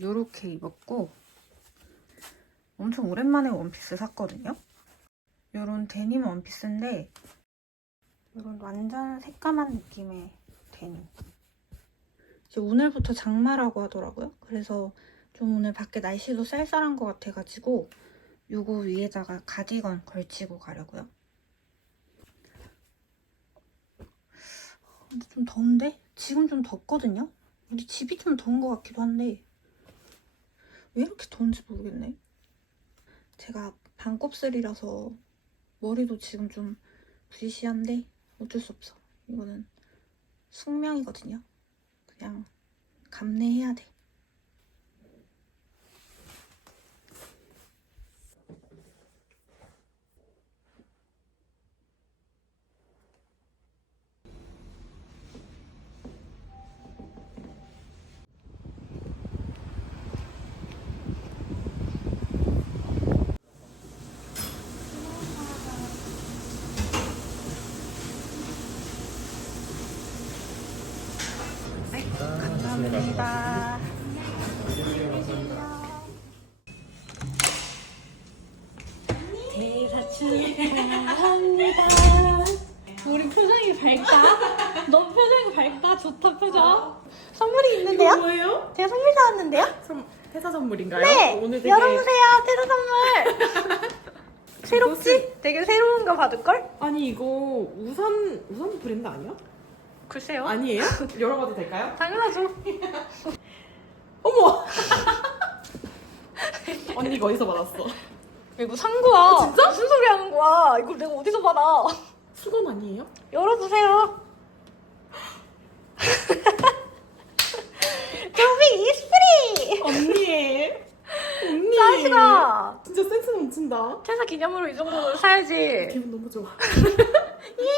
요렇게 입었고 엄청 오랜만에 원피스 샀거든요. 요런 데님 원피스인데 요런 완전 새까만 느낌의 데님. 이제 오늘부터 장마라고 하더라고요. 그래서 좀 오늘 밖에 날씨도 쌀쌀한 것 같아가지고 요거 위에다가 가디건 걸치고 가려고요. 근데 좀 더운데? 지금 좀 덥거든요? 우리 집이 좀 더운 것 같기도 한데 왜 이렇게 더운지 모르겠네. 제가 반곱슬이라서 머리도 지금 좀 브리시한데 어쩔 수 없어. 이거는 숙명이거든요. 그냥 감내해야 돼. 네, 감사합니다. 대사춘 감사합니다. 우리 표정이 밝다. 너 표정이 밝다. 좋다 표정. 선물이 있는데요? 뭐예요? 제가 선물 사왔는데요? 회사 선물인가요? 네! 오늘 되게 열어보세요. 퇴사 선물. 새롭지? 되게 새로운 거 받을걸? 아니 이거 우산 브랜드 아니야? 글쎄요. 아니에요? 열어봐도 될까요? 당연하죠. 어머! 언니 이거 어디서 받았어? 이거 산 거야. 진짜? 무슨 소리 하는 거야? 이걸 내가 어디서 받아? 수건 아니에요? 열어보세요. 조비 이스프리! 언니 짜식아! 진짜 센스 넘친다. 퇴사 기념으로 이 정도는 사야지. 기분 너무 좋아.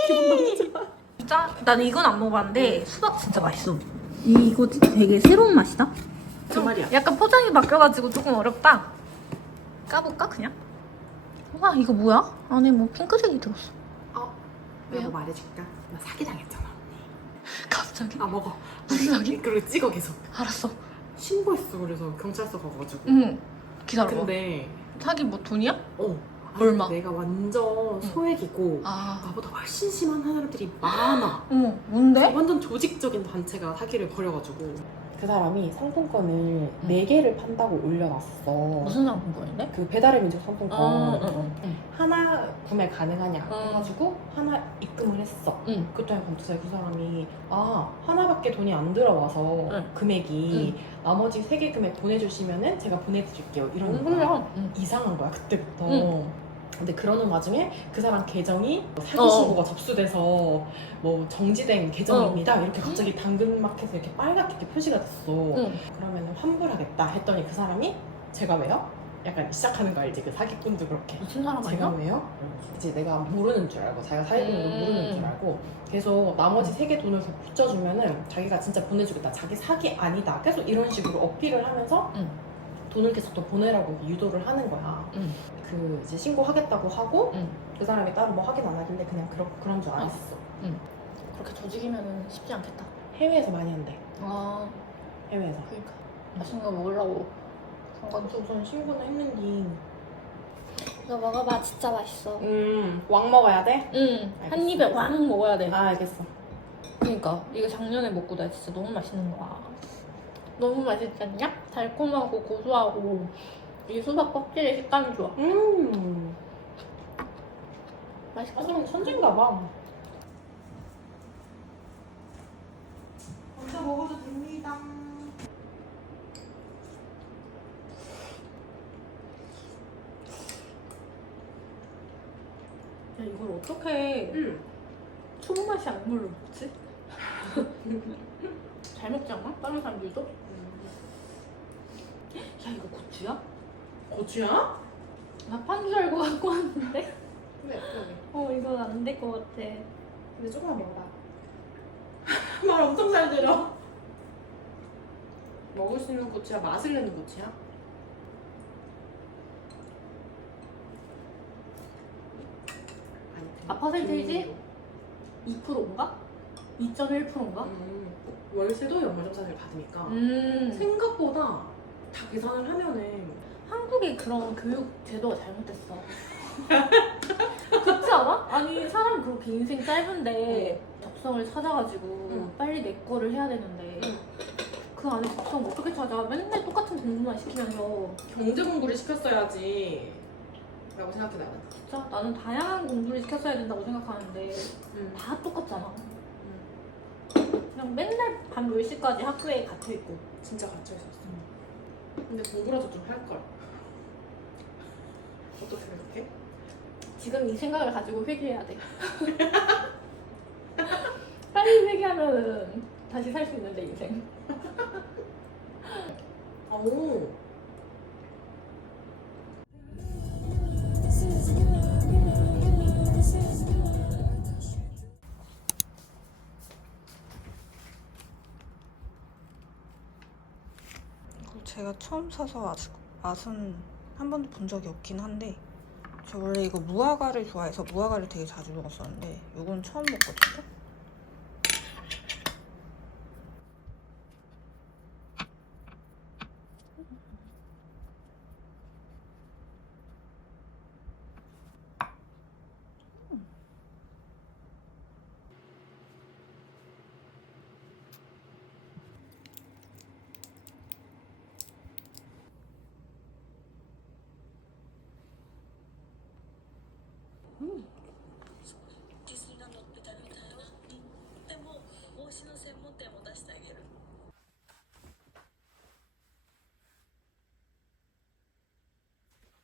기분 너무 좋아. 진짜? 나는 이건 안 먹어봤는데 수박 진짜 맛있어. 이거 되게 새로운 맛이다. 정말이야. 약간 포장이 바뀌어가지고 조금 어렵다. 까볼까 그냥? 와 이거 뭐야? 안에 뭐 핑크색이 들었어. 내가 말해줄까? 나 사기당했잖아. 갑자기? 아 먹어. 무슨 사기? 그리고 찍어 계속. 알았어. 신고했어. 그래서 경찰서 가가지고. 응. 기다려봐. 근데 사기 뭐 돈이야? 아니, 얼마? 내가 완전 소액이고 아. 나보다 훨씬 심한 사람들이 많아. 뭔데? 완전 조직적인 단체가 사기를 벌여가지고 그 사람이 상품권을 4개를 판다고 올려놨어. 무슨 상품권인데? 그 배달의 민족 상품권 응. 하나 구매 가능하냐 응. 해가지고 하나 입금을 했어. 응. 그때 검토사에 그 사람이 하나밖에 돈이 안 들어와서 응. 금액이 나머지 3개 금액 보내주시면은 제가 보내드릴게요 이러는 거야. 이상한 거야 그때부터. 응. 근데 그러는 와중에 그 사람 계정이 사기 신고가 접수돼서 뭐 정지된 계정입니다 이렇게 갑자기 당근마켓에 이렇게 빨갛게 이렇게 표시가 됐어. 그러면 환불하겠다 했더니 그 사람이 제가 왜요? 약간 시작하는 거 알지? 그 사기꾼도 그렇게 무슨 사람 제가 아니야? 왜요? 이제 내가 모르는 줄 알고 자기가 사기꾼인 거 모르는 줄 알고 계속 나머지 3개 돈을 더 붙여주면은 자기가 진짜 보내주겠다, 자기 사기 아니다, 계속 이런 식으로 어필을 하면서 돈을 계속 더 보내라고 유도를 하는 거야. 그 이제 신고하겠다고 하고 그 사람이 따로 뭐 확인 안 하길래 그냥 그런 줄 알았어. 그렇게 조직이면 쉽지 않겠다. 해외에서 많이 한대. 해외에서. 그러니까 맛있는 거 먹으려고. 우선 신고는 했는데. 이거 먹어봐. 진짜 맛있어. 왕 먹어야 돼? 응. 알겠어. 한 입에 왕 먹어야 돼. 알겠어. 그러니까 이거 작년에 먹고 나 진짜 너무 맛있는 거야. 너무 맛있지 않냐? 달콤하고 고소하고 이 수박 껍질의 식감이 좋아. 맛있어. 하지만 천재인가 봐. 먼저 먹어도 됩니다. 야 이걸 어떻게 초보 맛이 안 물러 먹지? 잘 먹지 않아? 다른 사람들도? 야 이거 고추야? 고추야? 나 판 줄 알고 갖고 왔는데? 그래. 이건 안 될 것 같아. 근데 조금만 먹어봐. 말 엄청 잘 들어. 먹을 수 있는 고추야? 맛을 내는 고추야? 아 퍼센테이지? 2%인가? 2.1%인가? 월세도 연말정산을 받으니까 음. 생각보다 다 계산을 하면은 한국의 그런 교육 제도가 잘못됐어. 그렇지 않아? 아니 사람이 그렇게 인생 짧은데 적성을 찾아가지고 응. 빨리 내 거를 해야 되는데 그 안에 적성 어떻게 찾아? 맨날 똑같은 공부만 시키면서. 경제 공부를 시켰어야지 라고 생각해 나는. 진짜 나는 다양한 공부를 시켰어야 된다고 생각하는데 다 똑같잖아. 그냥 맨날 밤 10시까지 학교에 갇혀있고. 진짜 갇혀 있었어. 근데 공부라도 좀 할 걸. 어떻게 생각해? 지금 이 생각을 가지고 회개해야 돼. 빨리 회개하면 다시 살 수 있는데 인생. 오. 제가 처음 사서 맛은 한 번도 본 적이 없긴 한데 저 원래 이거 무화과를 좋아해서 무화과를 되게 자주 먹었었는데 이건 처음 먹거든요.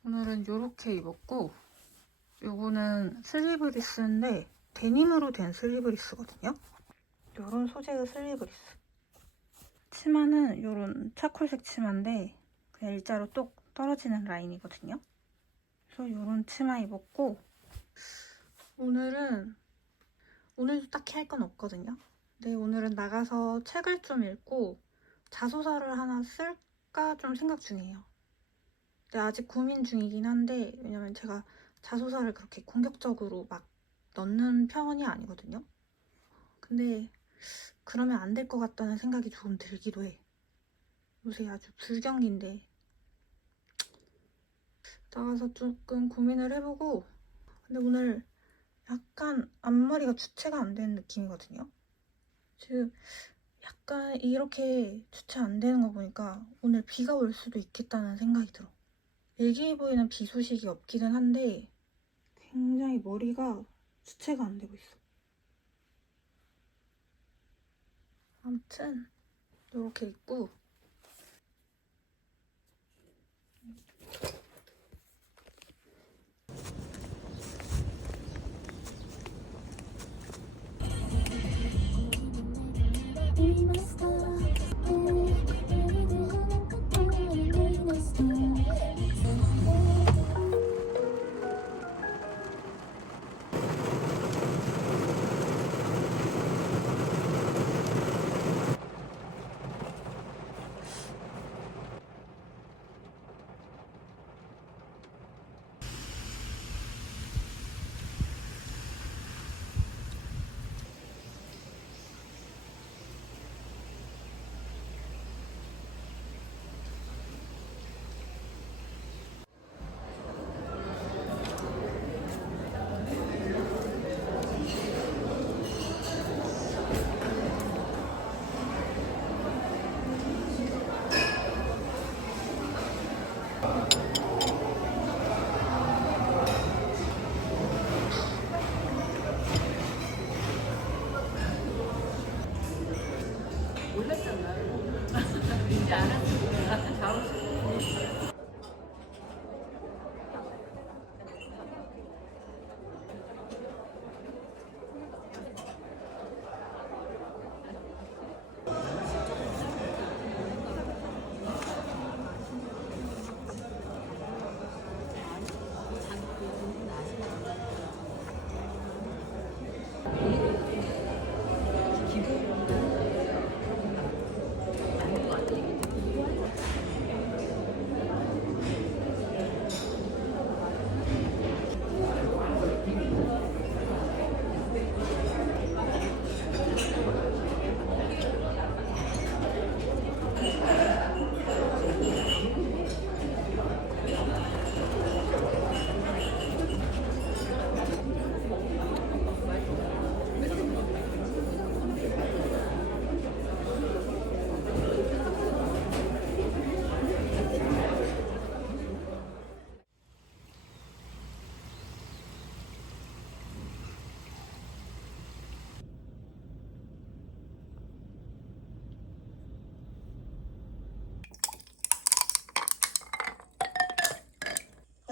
오늘은 이렇게 입었고 요거는 슬리브리스인데 데님으로 된 슬리브리스거든요. 요런 소재의 슬리브리스. 치마는 요런 차콜색 치마인데 그냥 일자로 똑 떨어지는 라인이거든요. 그래서 요런 치마 입었고 오늘도 딱히 할 건 없거든요. 근데 오늘은 나가서 책을 좀 읽고 자소서를 하나 쓸까 좀 생각 중이에요. 근데 아직 고민 중이긴 한데 왜냐면 제가 자소서를 그렇게 공격적으로 막 넣는 편이 아니거든요. 근데 그러면 안 될 것 같다는 생각이 조금 들기도 해. 요새 아주 불경기인데 나가서 조금 고민을 해보고. 근데 오늘 약간 앞머리가 주체가 안 되는 느낌이거든요. 지금 약간 이렇게 주체 안 되는 거 보니까 오늘 비가 올 수도 있겠다는 생각이 들어. 일기에 보이는 비 소식이 없기는 한데 굉장히 머리가 주체가 안 되고 있어. 아무튼 이렇게 입고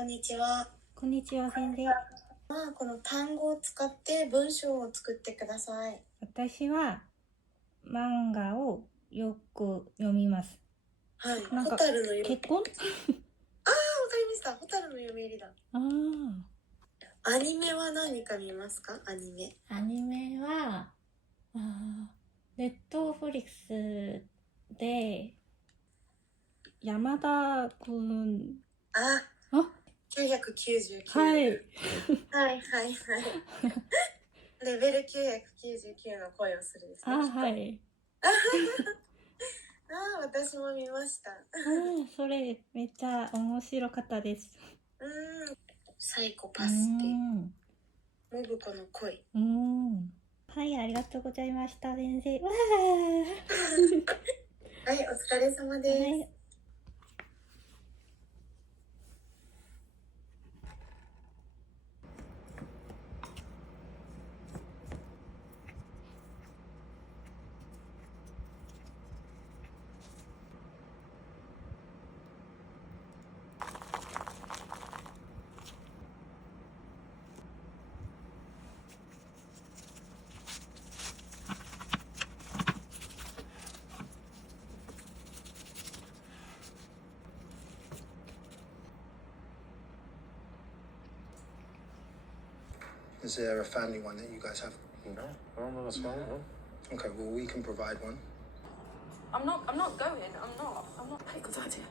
んにちは。こんにちは先生。この単語を使って文章を作ってください。私は漫画をよく読みます。はい。なんかホタルの読み。結婚？わかりました。ホタルの読み入りだ。あアニメは何か見ますか？アニメ。あ。アニメはネットフリックスで山田くん。あ、999。はい。はいはいはい。レベル999の声をするですね。はい。私も見ました。それめっちゃ面白かったです。サイコパスってモブ子の恋。はい、ありがとうございました先生。わはい、お疲れ様です。はい。Is there a family one that you guys have? No, I don't know what's going on. Okay, well, we can provide one. I'm not going. I'm not paying because I did.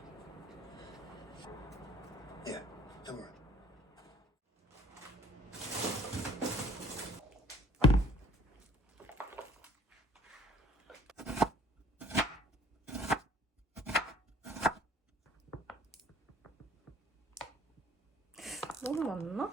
Yeah, don't worry. 너무 많나?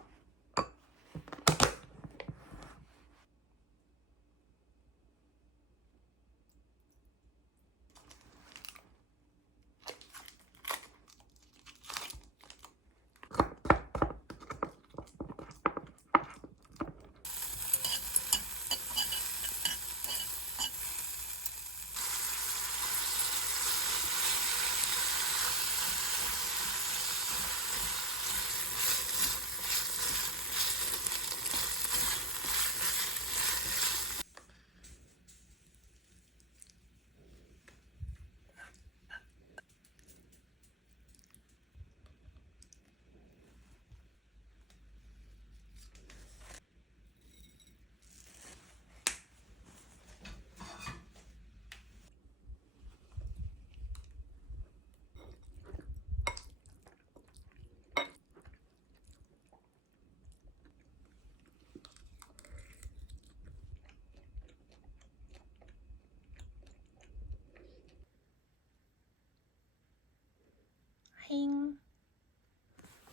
힝.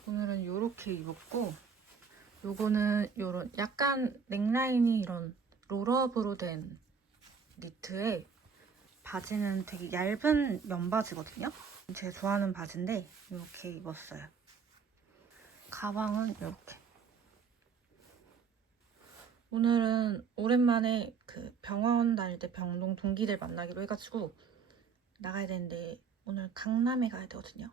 오늘은 요렇게 입었고, 요거는 요런 약간 넥라인이 이런 롤업으로 된 니트에 바지는 되게 얇은 면바지거든요. 제가 좋아하는 바지인데 이렇게 입었어요. 가방은 이렇게. 오늘은 오랜만에 그 병원 다닐 때 병동 동기들 만나기로 해가지고 나가야 되는데 오늘 강남에 가야 되거든요.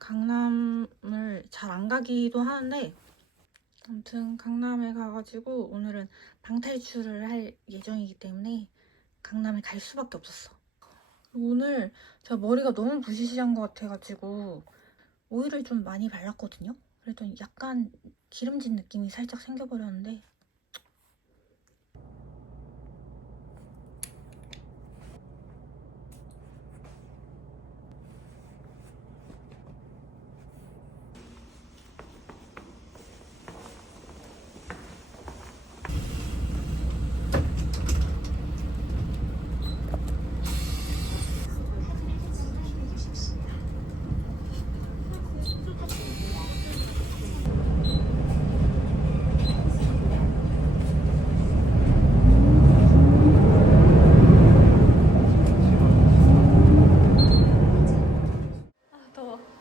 강남을 잘 안 가기도 하는데 아무튼 강남에 가가지고 오늘은 방탈출을 할 예정이기 때문에 강남에 갈 수밖에 없었어. 오늘 제가 머리가 너무 부시시한 것 같아가지고 오일을 좀 많이 발랐거든요. 그랬더니 약간 기름진 느낌이 살짝 생겨버렸는데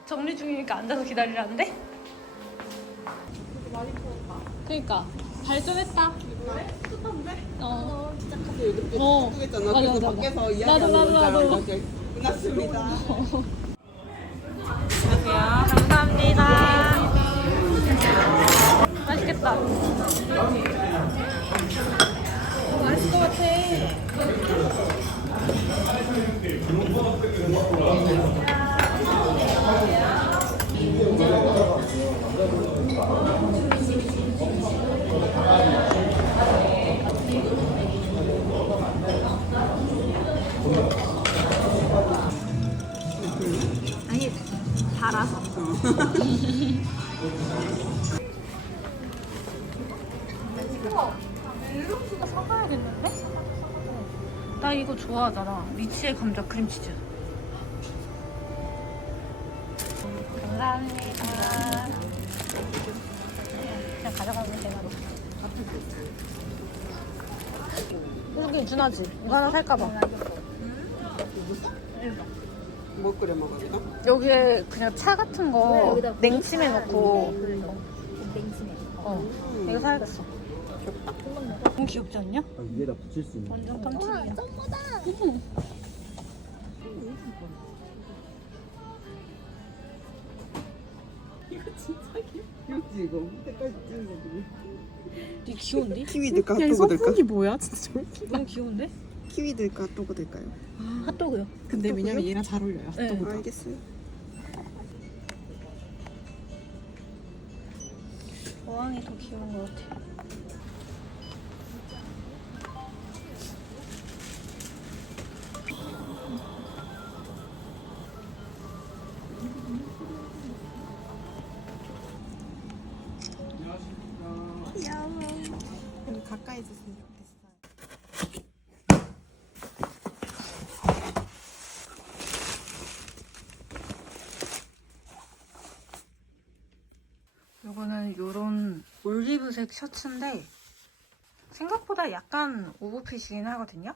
정리 중이니까 앉아서 기다리라는데? 많이 추웠다. 그니까 발전했다. 왜? 좋던데? 진짜 카페 이렇게 어. 했잖아. 맞아, 그래서 맞아. 밖에서 이야기하는 나도. 건 줄 알고 끝났습니다. 안녕하세요. 감사합니다. 맛있겠다. 맛있을 것 같아. 아니, 달아서. 우와, 사가야겠는데? 나 이거 좋아하잖아. 리치의 감자 크림치즈. 감사합니다. 그냥 가져가면 되나? 여기 준하지? 이거 하나 살까봐. 뭐 끓여 먹어 이거? 여기에 그냥 차 같은 거 냉찜해 놓고. 이거 사야겠어. 귀엽다. 너무 귀엽지 않냐? 위에다 붙일 수 있는. 완전 깜찍이야. 귀엽지 이거? 색깔 찐데 되게 귀여운데? 키위 들까 핫도그 들까? 이 뭐야 진짜 너무 귀여운데? 키위 들까 핫도그 들까요? 핫도그요. 근데 왜냐면 얘랑 잘 어울려요 네. 알겠어요. 어항이 더 귀여운 것 같아. 좀 가까이 있었으면 좋겠어요. 요거는 요런 올리브색 셔츠인데 생각보다 약간 오버핏이긴 하거든요.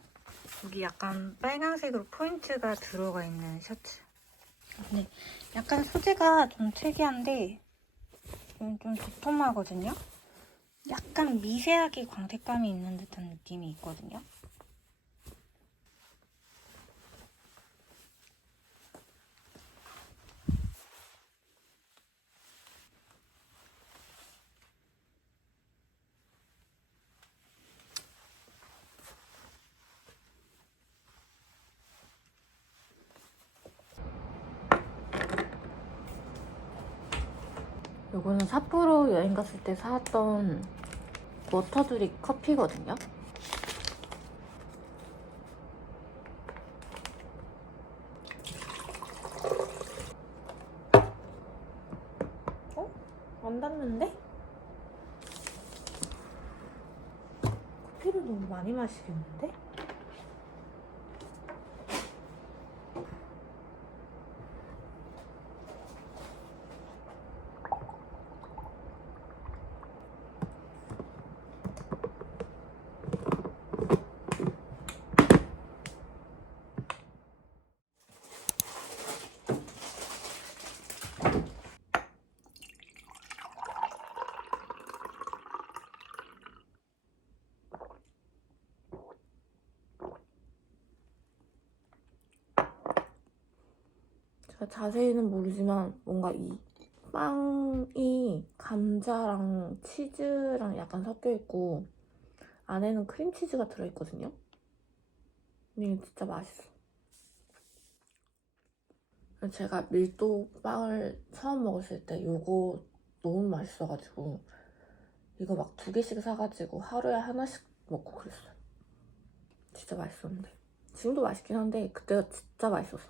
여기 약간 빨간색으로 포인트가 들어가 있는 셔츠. 근데 약간 소재가 좀 특이한데 좀 도톰하거든요. 약간 미세하게 광택감이 있는 듯한 느낌이 있거든요. 요거는 삿포로 여행 갔을 때 사왔던 워터드립 커피거든요. 안 닿는데? 커피를 너무 많이 마시겠는데? 제가 자세히는 모르지만 뭔가 이 빵이 감자랑 치즈랑 약간 섞여있고 안에는 크림치즈가 들어있거든요. 근데 이게 진짜 맛있어. 제가 밀도 빵을 처음 먹었을 때 이거 너무 맛있어가지고 이거 막 2개씩 사가지고 하루에 하나씩 먹고 그랬어요. 진짜 맛있었는데. 지금도 맛있긴 한데 그때가 진짜 맛있었어.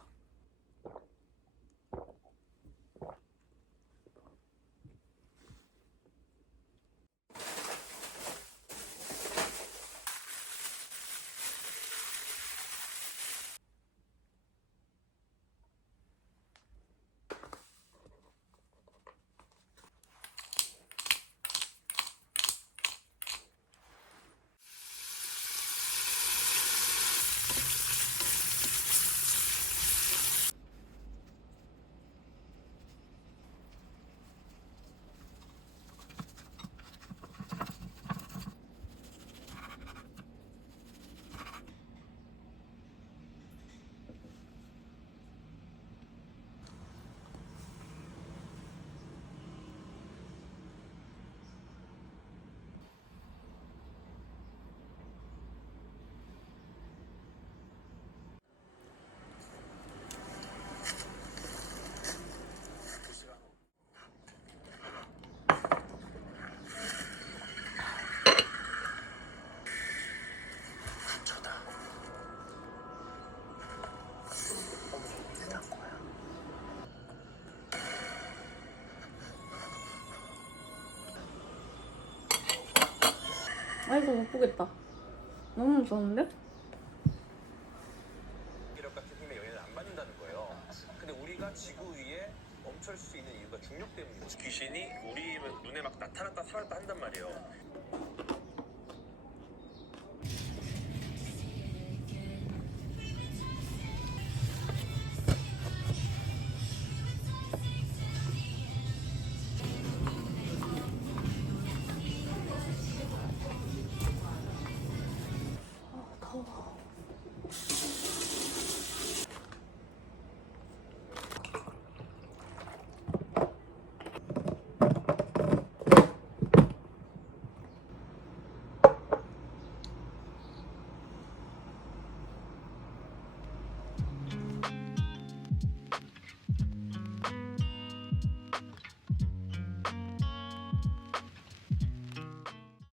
아이고 못 보겠다. 너무 무서운데? 기력 같은 힘의 영향을 안 받는다는 거예요. 근데 우리가 지구 위에 멈출 수 있는 이유가 중력 때문이에요. 귀신이 우리 눈에 막 나타났다 사라졌다 한단 말이에요.